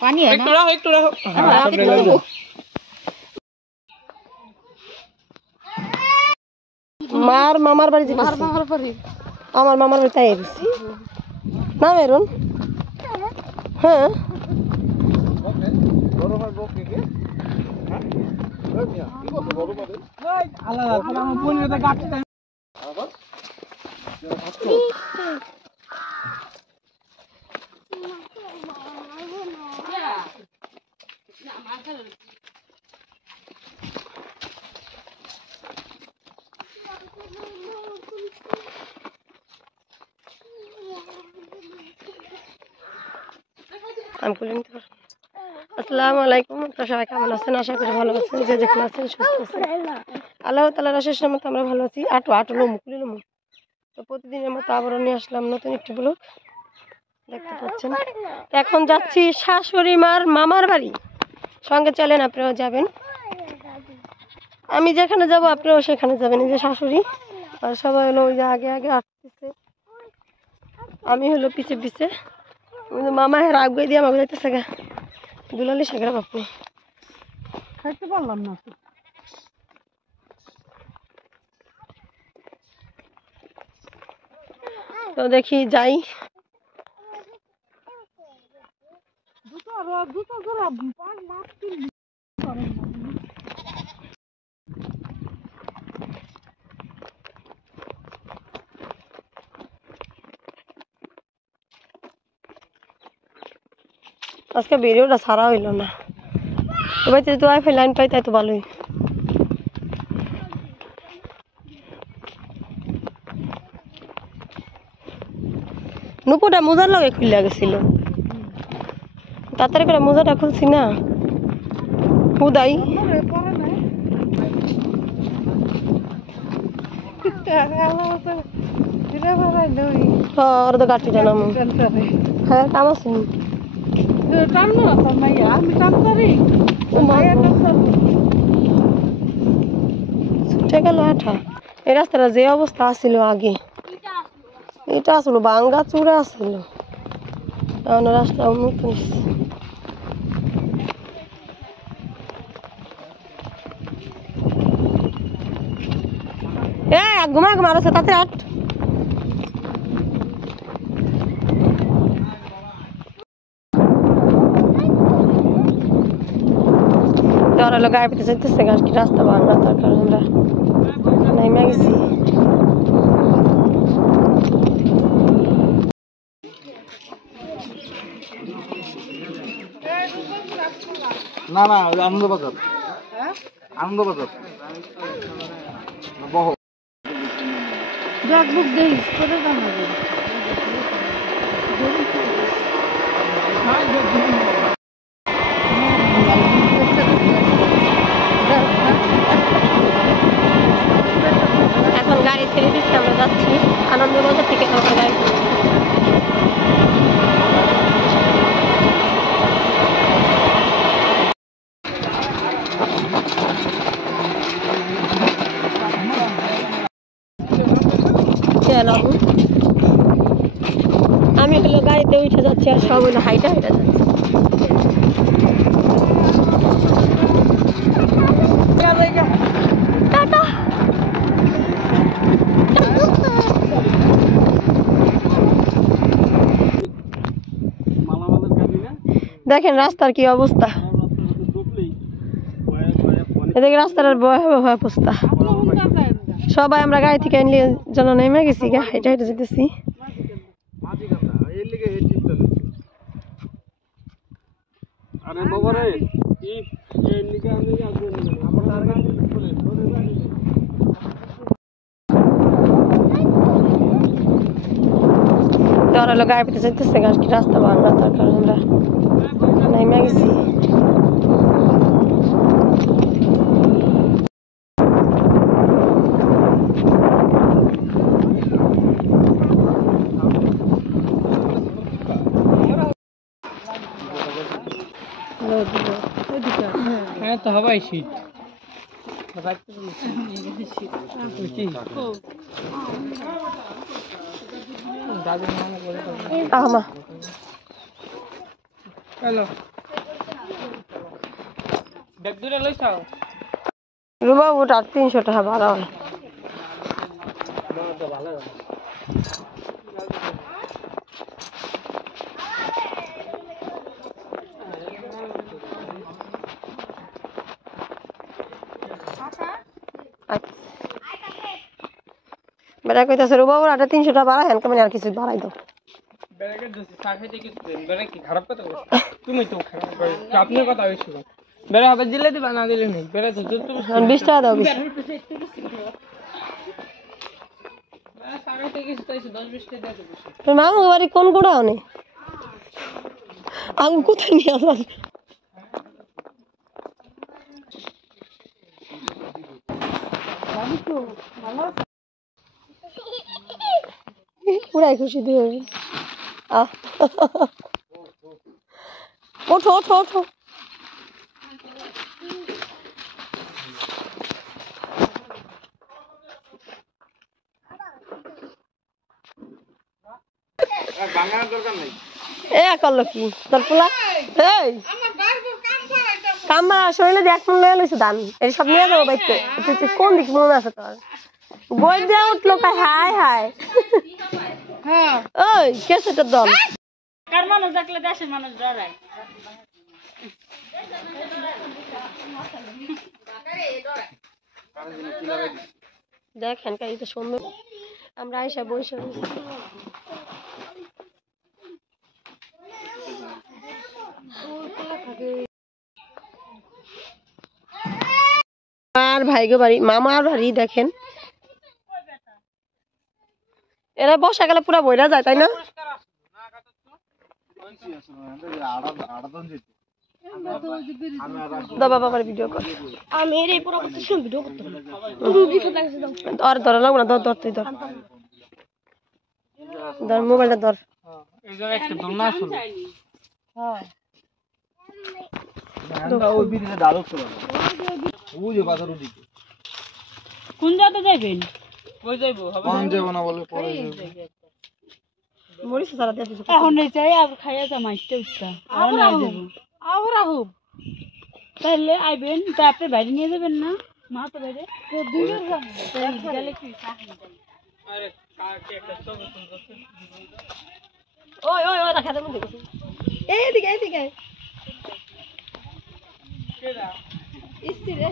पानी है ना একটু রাখো মার মামার বাড়ি যেতে মামার বাড়ি আমার মামার বাড়ি তাই দিছি না মেরুন হ্যাঁ গরমের বকে কি হ্যাঁ কি বলছো গরমে আলাদা আমার বোনের গাছটা আবার আসসালামু আলাইকুম সবাই কেমন আছেন আশা করি ভালো আছেন যে যেখানে আছেন সুস্থ আছেন আল্লাহ তাআলার অশেষ রহমতে আমরা ভালো আছি আটো লমু তো প্রতিদিনের মতো আবারও নিয়ে আসলাম নতুন একটি ব্লগ দেখতে পাচ্ছেন এখন যাচ্ছি শাশুড়ি মার মামার বাড়ি সঙ্গে চলেন আপনারাও যাবেন আমি যেখানে যাব আপনারাও সেখানে যাবেন এই যে শাশুড়ি আর সবাই হলো ওই যে আগে আগে আসতেছে আমি হলো পিছে পিছে মামা হের আগে দিয়ে আমাকে যাইতেছে গা দুলালি শেখা আপনি খাইতে পারলাম না তো দেখি যাই আজকে ভিডিওটা ছাড়া হইল না এবার যদি ওয়াইফাই লাইন পাই তাই তো ভালোই নুপুরটা মোজার লগে খুলে গেছিল তাড়াতাড়ি করে মোজাটা খুলছি না হুদাই তো গাঠিটা নাম হ্যাঁ কাম আছে ছুটে গেল আঠা এই রাস্তাটা যে অবস্থা আছিল আগে এটা আসলো ভাঙ্গা চূড়া আসছিল রাস্তা উন্নত ঘুমা ঘুমা আছে তাতে আট ওরা গায়ে পেতে চাইতেছে গাছ কি রাস্তা ভাঙা তার কারণে আমরা নেমে গেছি না না আনন্দবাজার আনন্দবাজার বহ ব্যাগ বুক দেই করে জানাবো এখন গাড়ি ছেড়ে দিচ্ছি আমরা যাচ্ছি আনন্দবাজার থেকে আমার গাড়ি আমি হলো গাড়িতে উঠে যাচ্ছি আর সব হলো হাইটা হাইটা যাচ্ছি দেখেন রাস্তার কি অবস্থা এদিকে রাস্তার ভয়াবহ অবস্থা সবাই আমরা গাড়ি থেকে নিয়ে যেন নেমে গেছি গা হেঁটে হেঁটে যেতেছি ওরা গায়ে পেতে যেতেছে গাছ কি রাস্তা ভাঙা তার কারণে আমরা নেমে গেছি হ্যাঁ তো হবাই শীত আমা হ্যালো ব্যাগ দূরে লইছাও রুবা ওটা 300 টাকা ভাড়া হয় ভালো বেটা কইতাছে রুবা ওটা 300 টাকা ভাড়া হেন কেমন আর কিছু বাড়াই দাও বেড়াকে দোষী সাখাইতে কি বেড়া কি খারাপ কথা বলছো তুমি তো খারাপ করে আপনার কথা হইছিল বেড়া হবে দিলে দিবা না দিলে নেই বেড়া তো তুমি 20 টাকা দাও বেশি সাখাইতে কিছু তো 10-20 টাকা দিয়ে দেবো তোর মামু বাড়ি কোন গোড়া অনে আগুন কোথায় নিয়ে আসার পুরাই খুশি দিয়ে ওঠো ওঠো ওঠো বাঙানোর দরকার নাই এ করলো কি তোর পোলা এই কামরা শরীরে দেখ মন লয়ে লইছে দান এই সব নিয়ে যাবো বাইতে তুই কোন দিক মন আছে তোর বই দিয়া উঠলো কাই হাই হাই হ্যাঁ ওই কেসেটা দল কার মানুষ দেখলে দেশের মানুষ ডরায় দেখেন কাইটা সুন্দর আমরা আইসা বসে আর ভাইগো বাড়ি মামার বাড়ি দেখেন এরা বসা গেলে পুরা বইরা যায় তাই না বাবার ভিডিও কর আমি এই পুরো কথা শুন ভিডিও করতে ধর ধর লাগবে না ধর ধর তুই ধর ধর মোবাইলটা ধর এই জায়গায় একটা দোলনা আছে হ্যাঁ ওই বিরিতে ডালক ছিল ওই যে বাজার ওদিকে কোন জায়গাতে যাবেন কই যাইবো হবে কোন যাবো না বলে পরে মরিস তারা দেখি এখন এই চাই আর খাইয়া যা মাইতে উঠতা এখন আই দেব আবার আহুব তাহলে আইবেন তা আপনি বাইরে নিয়ে যাবেন না মা তো বাইরে তো দুইবার যাবেন গেলে কি আরে কাকে একটা ছবি তুলতেছে ওই ওই ওই রাখা দেবো দেখো এইদিকে এইদিকে কেডা ইস্তিরে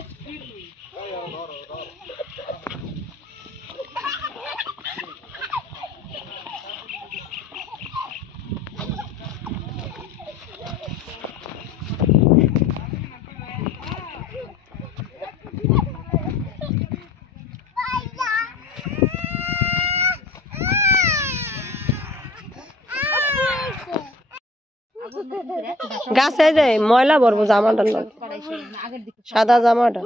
গাছে যে ময়লা ভরবো জামাটা সাদা জামাটা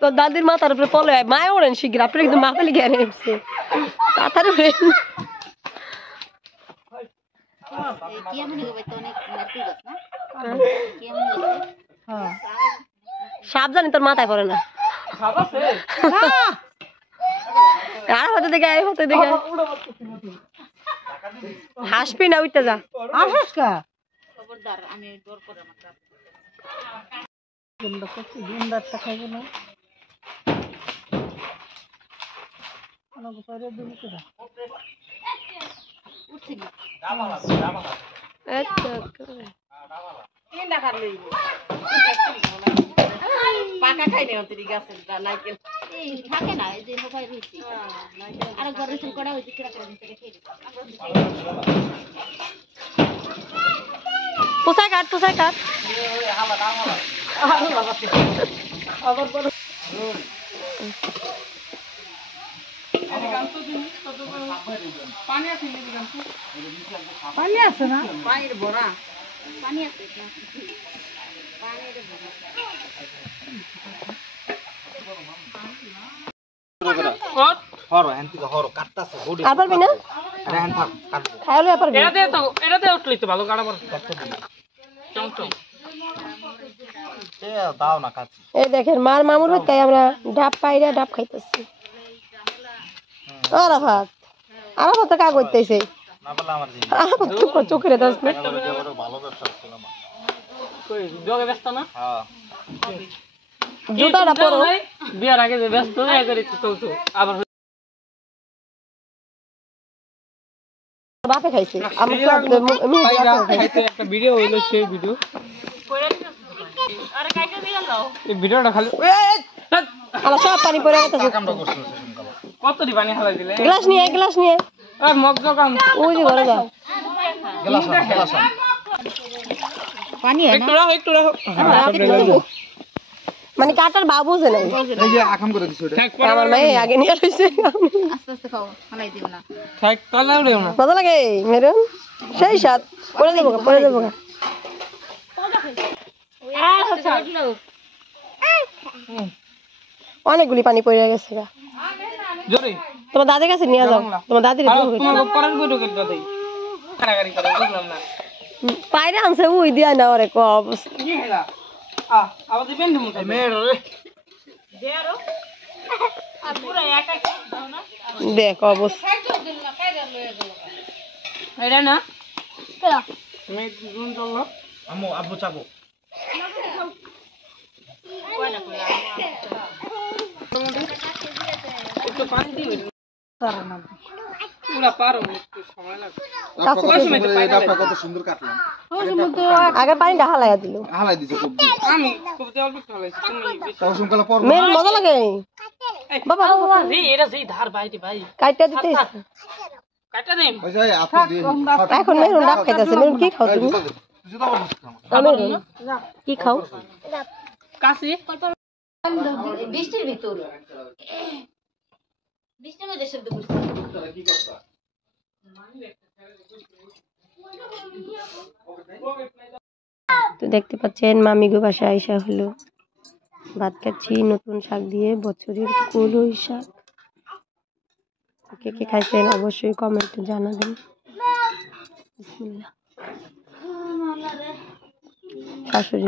তো দাদির মাথার উপরে পলে মায় ওড়েন শিগগির আপনার কিন্তু মাথা লিখে এনে এসছে তাড়াতাড়ি ওড়েন সাবধানে তোর মাথায় পড়ে না আর হতে দেখে হতে দেখে হাসবি না উঠতে যা আসিস কা আমি ডর করে গুন্ডারটা খাইবো না পাকা খাই না অতিরিক্ত গাছের নাইকেল থাকে না এই যে মোবাইল রয়েছে আর ঘরে শুরু করা হয়েছে পোষায় কাট পানি আছে না পানির ভরা পানি আছে পানির ভরা ওর হরো হ্যান থেকে হরো কাটতাছে বডি আর পারবি না আরে হ্যান থাক কাটবো খাইলে আর পারবি এটাতে উঠলেই তো ভালো কাটা পড়ে চমচম এ দাও না কাছে এই দেখেন মার মামুর তাই আমরা ডাব পাইরা ডাব খাইতেছি আরাফাত আরাফাত তো কা করতেছে না বলে আমার দিন আরাফাত চোখে দাস না ভালো ব্যবসা করছিলাম কই জগে ব্যস্ত না হ্যাঁ জুতাটা পরো বিয়ার আগে যে ব্যস্ত হয়ে করি চলছো আবার বাপে খাইছে আমি খাইতে একটা ভিডিও হইলো সেই ভিডিও এই ভিডিওটা খালি আমার সব পানি পড়ে গেছে কামটা করছিস শুনকাল কত দি পানি হালাই দিলে গ্লাস নিয়ে আর মগ জগাম ওই যে ঘরে যা গেলাস একটু রাখো মানে কাটার বাবু আছে নাই এই যে আকাম করে দিছ ওটা থাক আমার মেয়ে আগে নিয়ে আসছে থাক কালাও রেও না মজা লাগে মেরুন সেই সাত পরে দেবো অনেকগুলি পানি পড়ে গেছে গা জোরে তোমার দাদির কাছে নিয়ে যাও তোমার দাদির আর তোমার পরের ভিডিও কেটে দাও কারাগারি করে বুঝলাম না পায়রা আনছে উই দিয়া না ওরে ক অবস্থা কি হেলা আবার দিবেন দিমু এই মেয়ের রে দেখ অবস্থা এটা না তুমি জুন চললো আম্মু আব্বু চাবো একটু পানি দিবে পুরা পারো একটু সময় লাগবে ডাবটা কত সুন্দর কাটলাম আগে পানিটা হালাইয়া দিল হালাই দিছে খুব দিয়ে আমি খুব অল্প চলাইছি তুমি বেশি তাও শুনকাল পর মেরুন মজা লাগে বাবা এই এটা যেই ধার বাইতে ভাই কাইটা দিতে কাটা দেন ওই যে আপু দিয়ে এখন মেরুন ডাব খাইতেছে মেরুন কি খাও তুমি জুতা বল মেরুন কি খাও কাশি বৃষ্টির ভিতর বৃষ্টির মধ্যে শব্দ করছে তো দেখতে পাচ্ছেন মামিগো বাসা আইসা হলো ভাত খাচ্ছি নতুন শাক দিয়ে বছরের কলই শাক কে কে খাইছেন অবশ্যই কমেন্টে জানাবেন বিসমিল্লাহ শাশুড়ি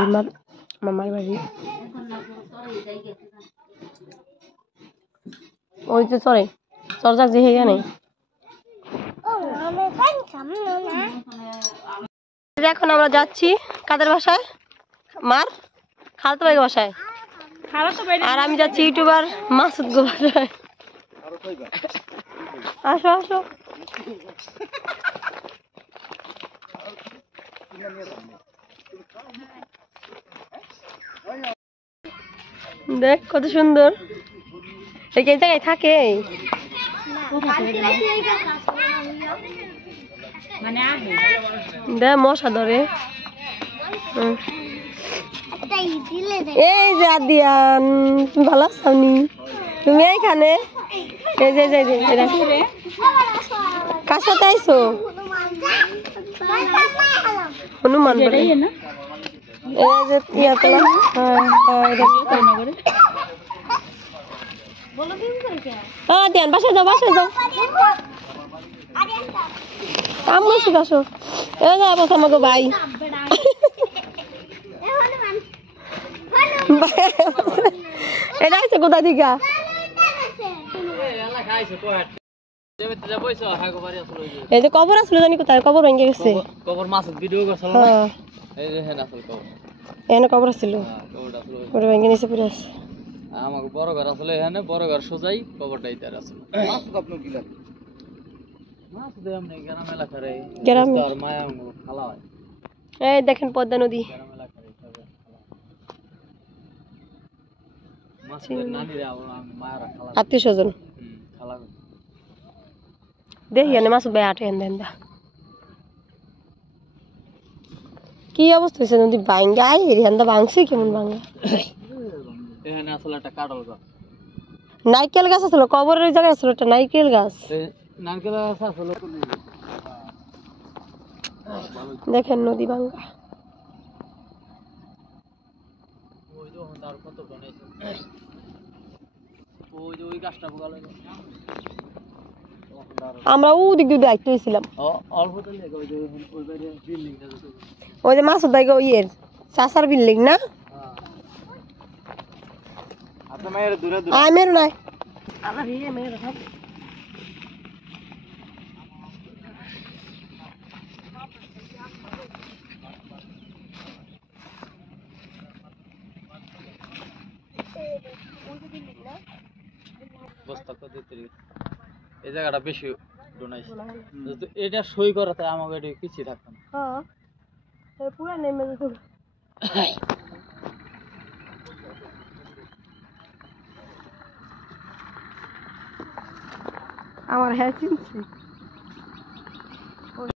মামার বাড়ি ওই যে চরে চরজাক যে হেয়া নেই এখন আমরা যাচ্ছি কাদের বাসায় মার খালতো ভাই বাসায় আর আমি যাচ্ছি ইউটিউবার মাসুদ গো বাসায় আসো আসো দেখ কত সুন্দর এই জায়গায় থাকে দে মশা ধরে এই যে আদিয়ান ভালো আছো তুমি এইখানে এই যে কার সাথে আইছো হনুমান বলে এই যে ইয়াতলা আদিয়ান বাসায় যাও কাম করছি আসো এই যে অবস্থা আমাকে ভাই এটা আছে কোথা থেকে এই যে কবর আসলো জানি কোথায় কবর ভেঙে গেছে কবর মাছ ভিডিও করছিল এই যে হেন আসল কবর এখানে কবর ছিল কবরটা আসল ওটা ভেঙে নিচে পড়ে আছে আমাকে বড় ঘর আসলে এখানে বড় ঘর সোজাই কবরটা ইতার আসল মাছ তো আপনি কি লাগে মাছ দে আমনে গ্রাম এলাকারে গ্রামে আর মায়া খালা হয় এই দেখেন পদ্মা নদী গ্রাম এলাকারে সবে মাছ নানিরা মায়ারা খালা আত্মীয় স্বজন খালা দেখি এনে মাছ ভাই আটে এনে দেন কি অবস্থা হয়েছে নদী ভাঙ্গা আই হেরিয়ান্দা ভাঙছে কেমন ভাঙা এখানে আসলে একটা কাটল গাছ নারকেল গাছ আসলো কবরের ওই জায়গায় আসলো একটা নারকেল গাছ নারকেল গাছ আসলে দেখেন নদী ভাঙ্গা ওই যে তার কত বানাইছে ওই যে ওই গাছটা বগালে আমরা ওদিক দিয়ে দেখতে হয়েছিলাম অল্প তো লেগে ওই যে ওই বাইরে বিল্ডিংটা যত ওই যে মাসুদ ভাই ইয়ের চাষার বিল্ডিং না আপনার মায়ের দূরে দূরে আয় মেরো নাই আমার ইয়ে মেরো সব বস্তা কত এই জায়গাটা বেশি ডোনাইছে এটা সই করাতে আমাকে এটা কিছু থাকতো না হ্যাঁ পুরা নেমে যেত আমার হ্যাঁ চিনছি